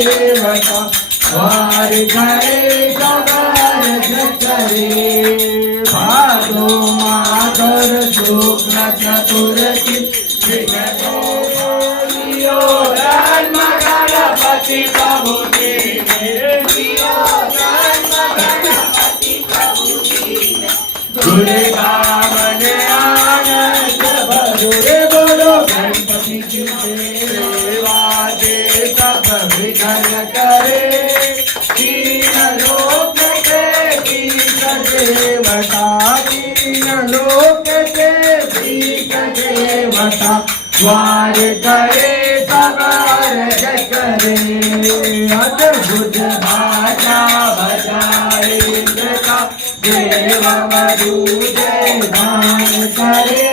तीज देवता वार करे सवार करे भादो माधर शुक्ल चतुर्थी विघ्नो बोलियो जन्म गणपति प्रभु जी दुर्गा देवता द्वार करे सवार करे अद्भुत भाषा बजाए का देव मधु दान करे।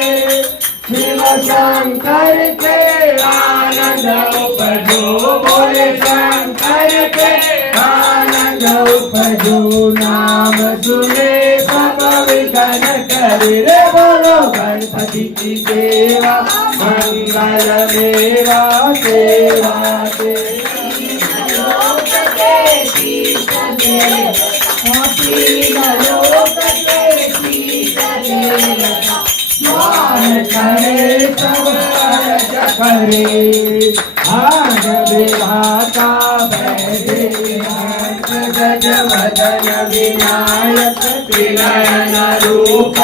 शिव शंकर के आनंद उपजो, बोले शंकर के आनंद उपजो, नाम सुने। की सेवा मंगल मेरा सेवा देवा। करे विधाता बैठे गज वदन विनायक त्रिनयन रूप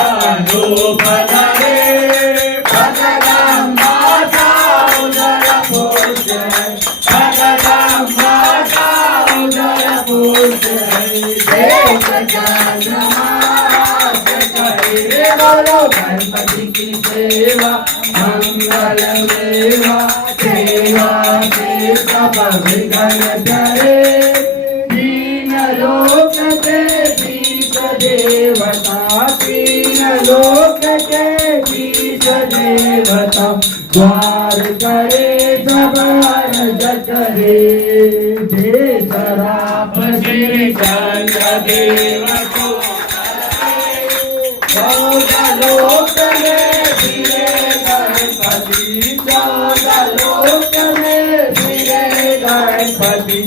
रूप बोलो गणपति की सेवा मंगल मेवा सेवा से सब विघ्न करे तीन लोक के बीस देवता तीन लोक के बीस देवता द्वार करे सब अर्ज़ करे दे सराप श्री देव को लोक में फिरे गणपति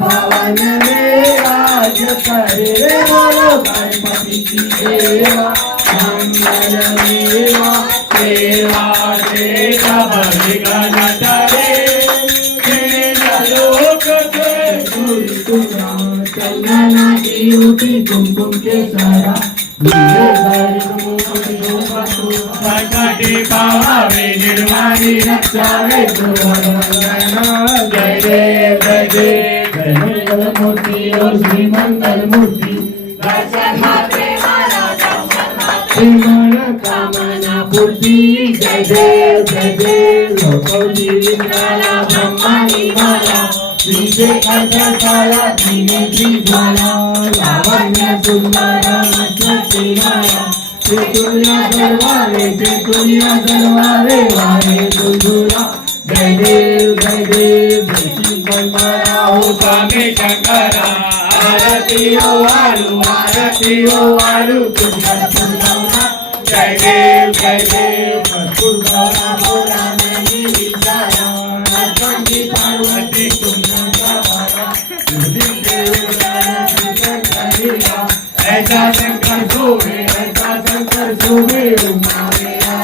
भवन में राज करे गणपति सेवा मंगल सेवा से सब विघ्न करे तीन लोक के सूर्य तुम चंदना की कुमकुम के सारा संकटे पावे निर्वाणी रक्षावे जय देव जय देव जय मंगल मूर्ति और श्री मंगल मूर्ति Shri Bundi jai jai jai jai lo bundi mala bhamani kala dini dimala lavanya sundara matse mala tukula darwale tukula darwale mare tukula jai jai jai jai bhiti bhamara ukame chakara o aru arati o aru tukula tukula jai विचारा आठवणी पार्वती तुमचा वारा तुझी देवराया शंकरिया ऐसा शंकर सोमे ऐसा शंकर सोमे उमा मेरा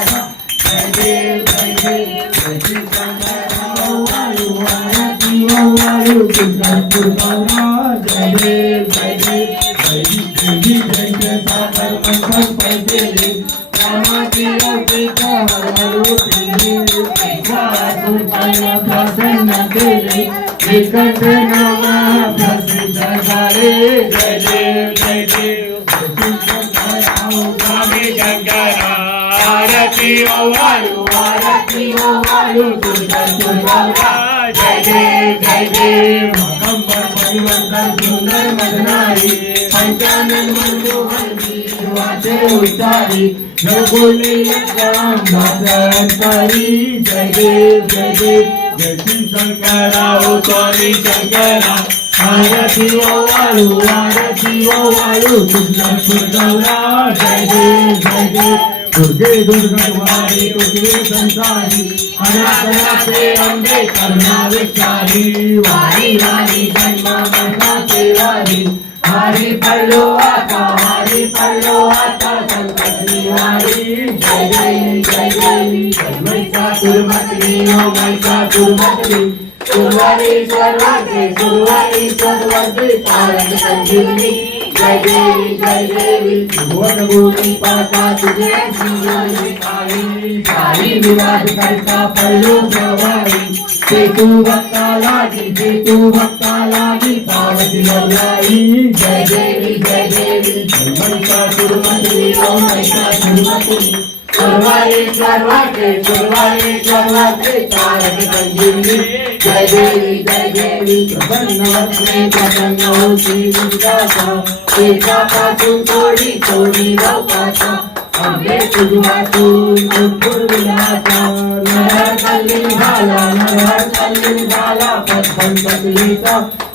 जय देव जय देव जय श्री शंकराव वालू आरती ओ वालू तुझा गौरा जय देव प्रसन्न केले विकट नामा प्रसिद्ध झाले जय देव जय देव स्वामी शंकरा आरती ओ वायू आरती ओ वायू तुझा तुझा जय देव जय देव कंबर परिवर्तन सुंदर मगनारी पंचानन मनोहर माझे उतारी नवले माझा परी जगे जगे जशी शंकरा उतारी शंकरा आरती ओवाळू आरती ओवाळू तुझ्या सुरगौरा जगे जगे दुर्गे दुर्गवारी दुर्गे संसारी अनाथनाचे अंबे करणारे सारी वारी वारी जन्मा मनाचे वारी. वारी पडलो आता वारी पडलो आता संकट निवारी जय जय जय जय. जन्मैचा दुर्मत्री ओ मैचा दुर्मत्री सुरवारी सर्वांचे सुरवारी सर्वांचे तारक संजीवनी जय देवी जय देवी। भुवन भूमि पाता तुझे काली काळी विवाद करता पल्लू प्रवाही ते तू भक्ता लागी ते तू भक्ता लागी पावती लगाई जय देवी जय देवी। जन्मैका सुरमंत्री ओ ओम सुरमंत्री सर्वारी जय देवी जय देवी, प्रसन्न प्रसन्न होती दुर्गाचा एकापासून थोडी थोडी लोकाचा। अभे तुझवातून भरपूर विलासा। नरहर कल्ली झाला, नरहर कल्ली झाला पद्मन बदलीचा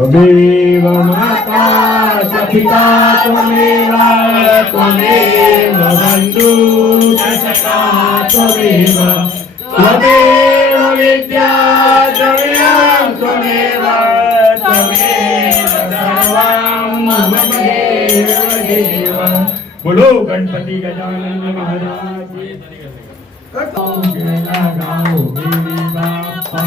त्वमेव माता पिता त्वमेव त्वमेव बन्धु सखा त्वमेव। त्वमेव विद्या त्वमेव त्वमेव त्वमेव सर्वं मम देव देव बोलो गणपति गजानन महाराज। लगाओ मेरे बापा।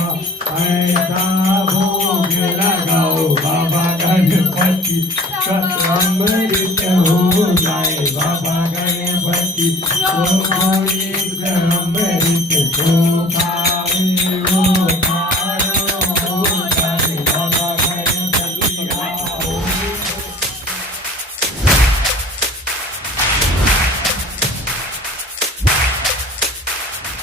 ऐसा भोग लगाओ बाबा गणपति. अमृत हो जाए बाबा गणपति. तो